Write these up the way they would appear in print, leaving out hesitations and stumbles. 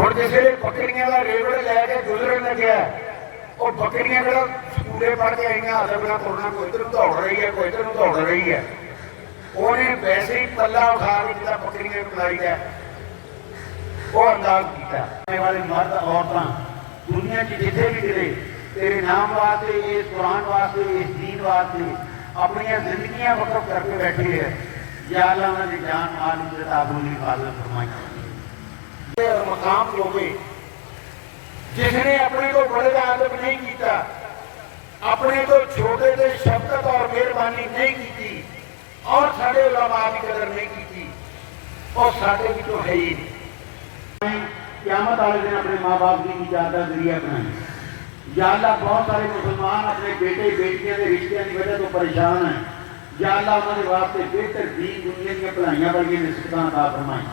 ہوں جس ویلے بکریاں کا ریوڑ لے کے گزرن لگیا وہ بکریاں جڑا سکولے پڑھ کے آئی ادب نہ توڑنا کوئی ادھر دوڑ رہی ہے کوئی ادھر دوڑ رہی ہے انہیں ویسے ہی پلا اٹھا کے جا بکریاں بنائی ہے وہ انداز کیا والے مرد عورتیں دنیا کی جتنے بھی گرے تیرے نام واسطے اس قرآن واسطے اس دین واسطے اپنی زندگیاں وقف کر کے بیٹھے ہے یا اللہ نے جان مال عزت آبرو کی حفاظت فرمائی اور مقام ہوگے جس نے اپنے کو بڑے کا ادب نہیں کیتا اپنے کو چھوٹے سے شفقت اور مہربانی نہیں کی اور سارے علماء کی قدر نہیں کی اور سارے بھی تو ہے ہی نہیں قیامت والے دن اپنے ماں باپ کی زیادہ ذریعہ بنائیں یا اللہ بہت سارے مسلمان اپنے بیٹے بیٹیاں کے رشتوں کی وجہ تو پریشان ہیں یا اللہ انہوں نے واسطے بہتر دین دنیا کی بھلائیاں بڑی نسبتیں عطا فرمائیں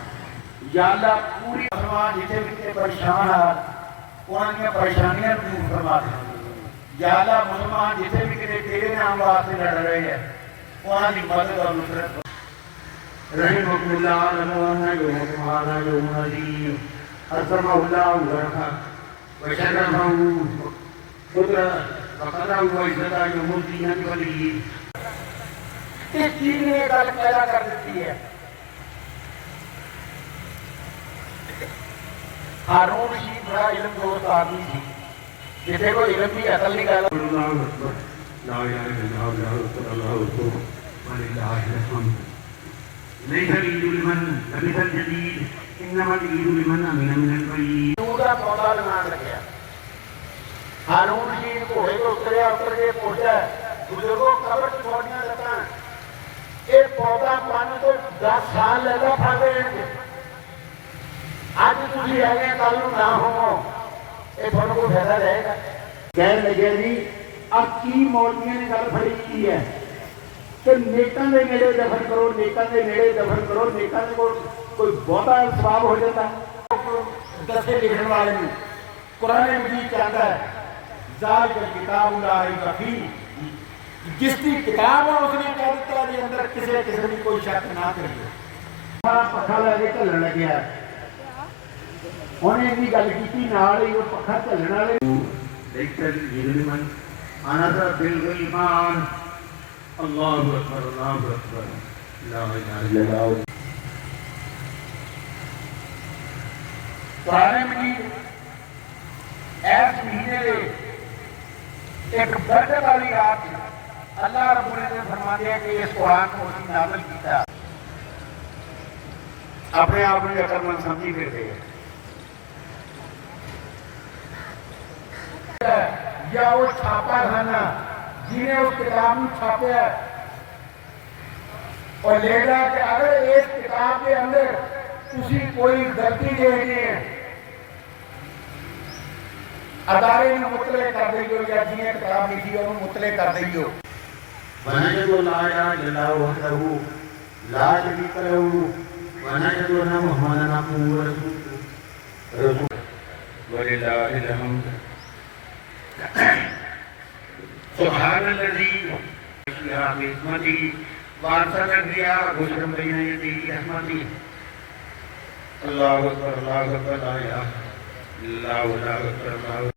یا اللہ پوری مسلمان جتنے بھی پریشان ہیں انہوں نے پریشانیاں دور فرما دیں یا اللہ مسلمان جتنے بھی کتے تیرے نام واسطے لڑ رہے ہیں انہوں کی مدد اور نصرت رحمكم الله لنا يوم هذا يوم عظيم أكرمه الله ورفعه وشرفه قدرة وقدره وعزته يوم الدين وليه اس چیز نے گل پیدا کر دیتی ہے ہارون رشید بڑا علم دوست آدمی تھی جسے کوئی علم بھی عقل نہیں کہا لا الہ الا اللہ وللہ الحمد ليس العيد لمن لبس الجديد انما العيد لمن امن من البعيد دودا پودا لگان لگیا ہارون رشید گھوڑے کو اتر کے پوچھا بزرگوں قبر کی چھوڑیاں لگا یہ پودا پانی تو 10 سال لگا پھڑ گئے اج تھی ہے گے کل نہ ہو یہ تھوڑا کو فائدہ رہے گا کہنے لگے جی اب کی مولویوں نے گل پھڑی کی ہے کہ نیکاں دے نیڑے دفن کرو نیکاں دے نیڑے دفن کرو نیکاں دے کوئی بہتا ثواب ہو جاتا دسے لکھنے والے میں قرآن مجید چاہتا ہے ذالک الکتاب لا ریب فیہ جس کی کتاب ہے اس نے کہہ دیتا ہے اندر کسی قسم کی کوئی شک نہ کریے پکھا لے کے چلن لگیا انہیں بھی گل کی نال ہی وہ پکھا چلن والے دیکھ کر من انظر بالایمان اللہ اکبر اللہ اکبر لا الہ الا اللہ قرآن مجید ایس مہینے میں ایک برکت والی رات اللہ رب العزت فرماتے ہیں کہ اس قرآن کو اسی نازل کیتا اپنے آپ میں عقل مند سمجھی پھرتے ہیں یا وہ چھاپا خانہ جنہیں اس کتاب میں چھاپیا اور لے رہا کہ اگر اس کتاب کے اندر کسی کوئی غلطی دیکھنی ہے ادارے نے مطلع کر دیو یا جنہیں کتاب لکھی انہوں مطلع کر دیو وَنَشْهَدُ أَن لَا إِلَٰهَ إِلَّا اللَّهُ وَحْدَهُ لَا شَرِيكَ لَهُ وَنَشْهَدُ أَنَّ مُحَمَّدًا عَبْدُهُ وَرَسُولُهُ وَلِلَّهِ الْحَمْدُ سبحان الذي أسرى بحكمته وأرسل الرياح بشرا بين يدي رحمته الله أكبر لا إله إلا الله